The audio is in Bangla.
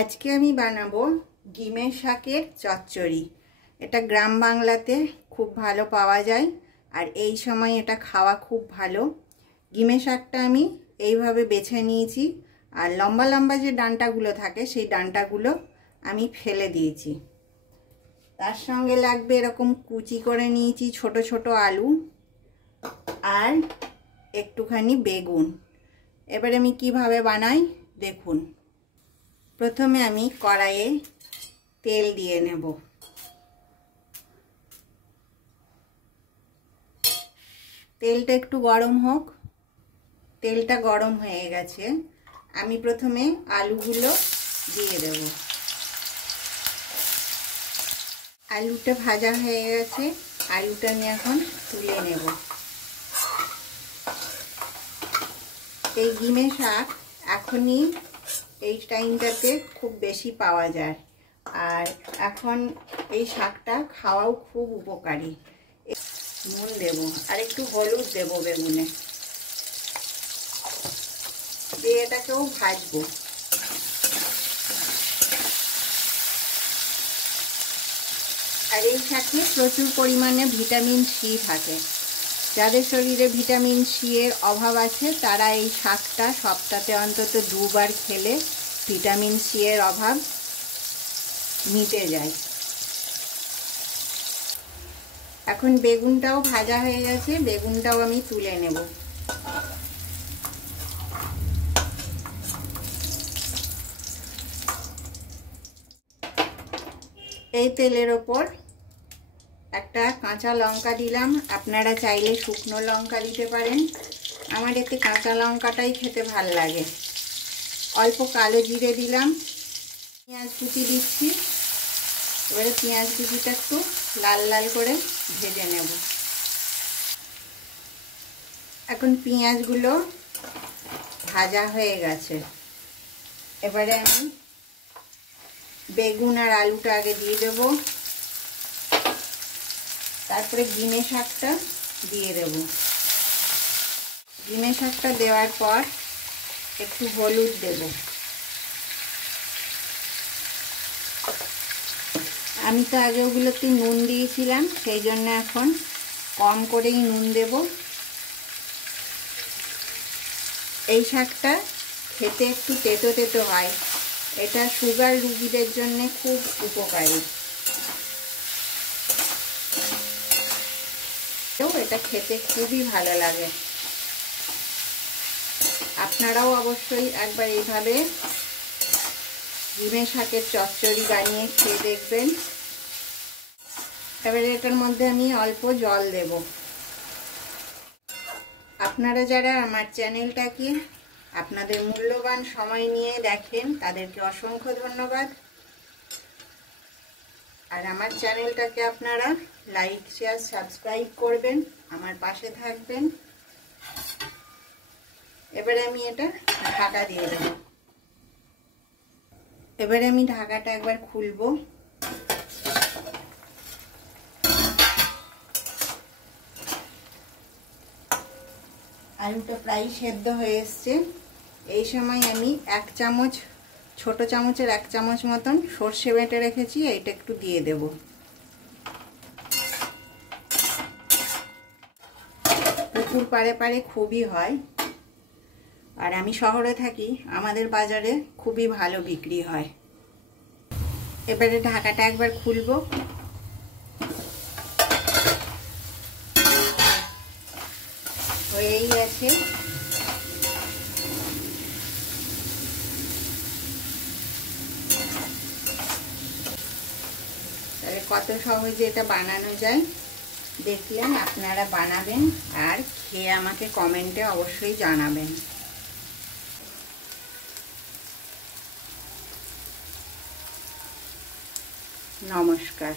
আজকে আমি বানাবো ডিমের শাকের চচ্চড়ি। এটা গ্রাম বাংলাতে খুব ভালো পাওয়া যায় আর এই সময় এটা খাওয়া খুব ভালো। ডিমের শাকটা আমি এইভাবে বেছে নিয়েছি আর লম্বা লম্বা যে ডাঁটাগুলো থাকে সেই ডাঁটাগুলো আমি ফেলে দিয়েছি। তার সঙ্গে লাগবে এরকম কুচি করে নিয়েছি ছোট ছোট আলু আর একটুখানি বেগুন। এবার আমি কিভাবে বানাই দেখুন। প্রথমে আমি কড়াইয়ে তেল দিয়ে নেব। তেলটা একটু গরম হোক। তেলটা গরম হয়ে গেছে, আমি প্রথমে আলুগুলো দিয়ে দেব। আলুটা ভাজা হয়ে গেছে, আলুটা আমি এখন তুলে নেব। এই ডিমের শাক এখনই এই টাইমটাতে খুব বেশি পাওয়া যায় আর এখন এই শাকটা খাওয়াও খুব উপকারী। নুন দেব আর একটু হলুদ দেব বেগুনে, দিয়ে এটাকেও ভাজবো। আর এই শাকে প্রচুর পরিমাণে ভিটামিন সি থাকে। যাদের শরীরে ভিটামিন সি এর অভাব আছে তারা এই শাকটা সপ্তাহে অন্তত 2 বার খেলে ভিটামিন সি এর অভাব মিটে যায়। এখন বেগুনটাও ভাজা হয়ে গেছে, বেগুনটাও আমি তুলে নেব। এই তেলের ওপর একটা কাঁচা লঙ্কা দিলাম, আপনারা চাইলে শুকনো লঙ্কা দিতে পারেন। আমার এতে কাঁচা লঙ্কাটাই খেতে ভাল লাগে। অল্প কালো জিরে দিলাম, পেঁয়াজ কুচি দিচ্ছি। এবারে পেঁয়াজ কুচিটা একটু লাল লাল করে ভেজে নেব। এখন পেঁয়াজগুলো ভাজা হয়ে গেছে, এবারে আমি বেগুন আর আলুটা আগে দিয়ে দেব, তারপরে ডিমের শাকটা দিয়ে দেব। ডিমের শাকটা দেওয়ার পর একটু হলুদ দেব। আমি তো আগে ওগুলোতে নুন দিয়েছিলাম, সেই জন্য এখন কম করেই নুন দেব। এই শাকটা খেতে একটু তেতো তেতো হয়, এটা সুগার রোগীদের জন্য খুব উপকারী। তো এটা খেতে খুবই ভালো লাগে। আপনারাও অবশ্যই একবার এইভাবে ডিমের শাকের চচ্চড়ি বানিয়ে খেয়ে দেখবেন। এবারে এটার মধ্যে আমি অল্প জল দেব। আপনারা যারা আমার চ্যানেলটাকে আপনাদের মূল্যবান সময় নিয়ে দেখেন তাদেরকে অসংখ্য ধন্যবাদ। আর আমার চ্যানেলটাকে আপনারা লাইক শেয়ার সাবস্ক্রাইব করবেন, আমার পাশে থাকবেন। এবারে আমি এটা ঢাকা দিয়ে দেব। এবারে আমি ঢাকাটা একবার খুলবো। আলুটা প্রায় সেদ্ধ হয়ে এসছে। এই সময় আমি 1 চামচ, ছোট চামচের 1 চামচ মতন সর্ষে বেটে রেখেছি, এইটা একটু দিয়ে দেব। পুকুর পাড়ে পাড়ে খুবই হয় আর আমি শহরে থাকি, আমাদের বাজারে খুবই ভালো বিক্রি হয়। এবারে ঢাকাটা একবার খুলবো। হয়েই গেছে। তাহলে কত সহজে এটা বানানো যায় দেখলেন। আপনারা বানাবেন আর খেয়ে আমাকে কমেন্টে অবশ্যই জানাবেন। নমস্কার।